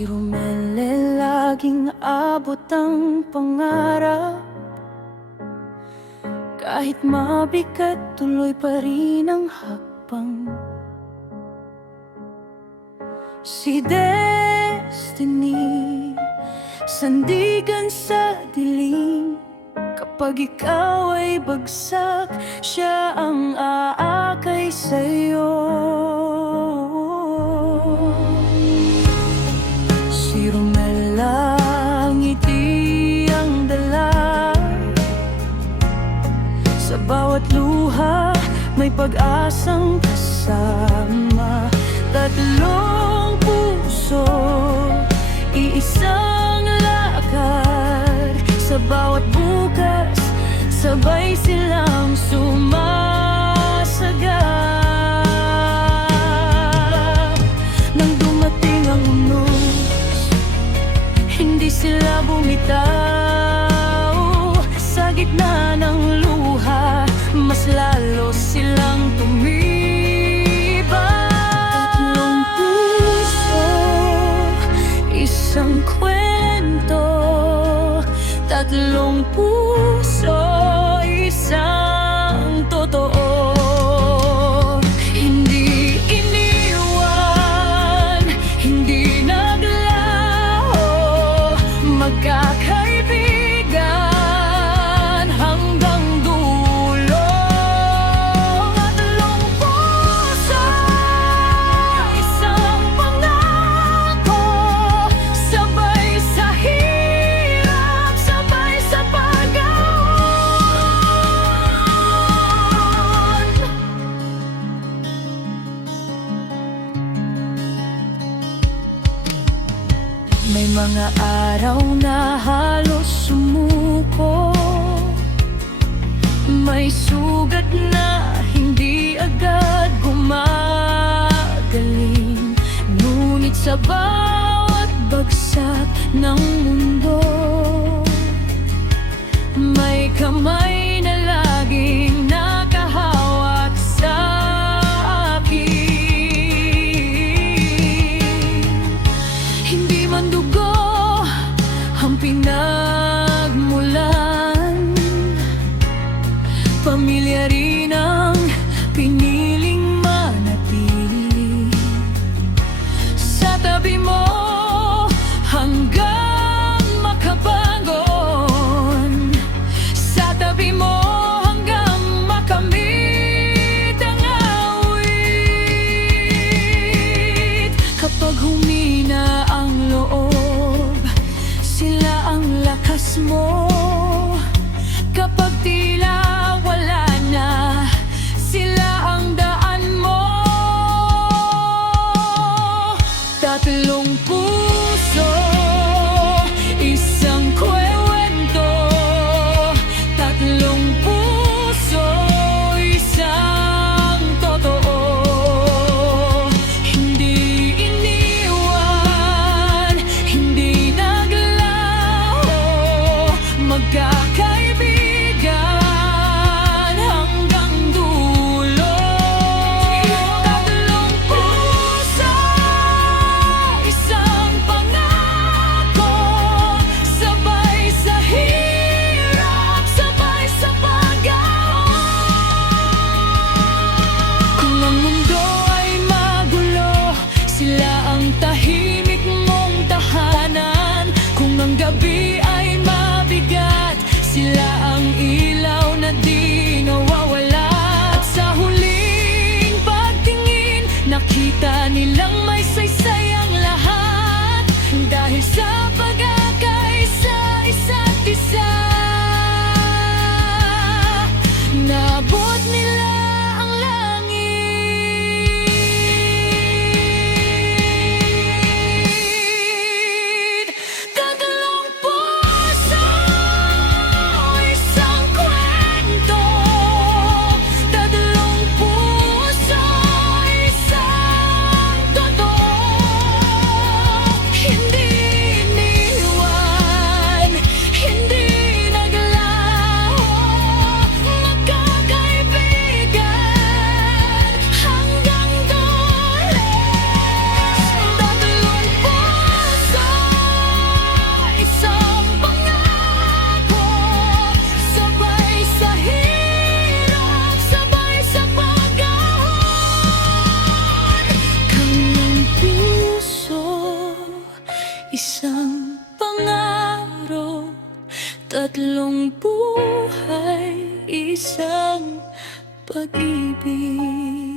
Si Romele laging abot ang pangarap. Kahit mabigat, tuloy pa rin ang hakbang. Si Destiny, sandigan sa dilim. Kapag ikaw ay bagsak, siya ang aakay sa'yo. Si Romela, ngiti ang dala. Sa bawat luha, may pag-asang kasama. Tatlong puso, iisang lakad. Sa bawat bukas, sabay silang sumasagap. Nang dumating ang unos, hindi sila bumitaw. Sa gitna ng luha, mas lalo silang tumibay. Tatlong puso, isang kwento. Tatlong puso, isang totoo. Hindi iniwan, hindi naglaho. Magkakaibigan hanggang dulo. Tatlong puso, isang pangako. Sabay sa hirap, sabay sa pag-ahon. May mga araw na halos sumuko. May sugat na hindi agad gumagaling. Ngunit sa bawat bagsak ng mundo, may kamay na laging nakahawak sa akin. Hindi man dugo ang pinagmulan, pamilya rin ang piniling manatili sa tabi mo hanggang makabangon. Sa tabi mo hanggang makamit ang awit. Kapag humina ang loob, sila ang lakas mo. Kapag tila wala na, sila ang daan mo. Tatlong puso, isang kwento. Tatlong puso, isang totoo. Hindi iniwan, hindi naglaho. Magkakaibigan hanggang dulo. Tatlong puso, isang pangako. Sabay sa hirap, sabay sa pag-ahon. Kung ang mundo ay magulo, sila ang tahimik mong tahanan. Kung ang gabi ay mabigat, sila ang ilaw na di nawawala. At sa huling pagtingin, nakita nilang may saysay ang lahat. Dahil sa pag-akay sa isa't isa, naabot nila ang langit. Tatlong puso, isang kwento. Tatlong puso, isang Tatlong buhay, isang pag-ibig.